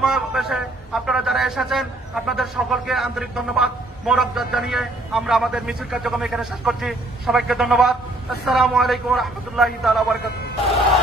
সমাবেশে আপনারা যারা এসেছেন আপনাদের সকলকে আন্তরিক ধন্যবাদ মোবারকবাদ জানিয়ে আমরা আমাদের মিছিল কার্যক্রম এখানে শেষ করছি। সবাইকে ধন্যবাদ। আসসালামু আলাইকুম ওয়া রাহমাতুল্লাহি তাআলা ওয়া বারাকাতুহু।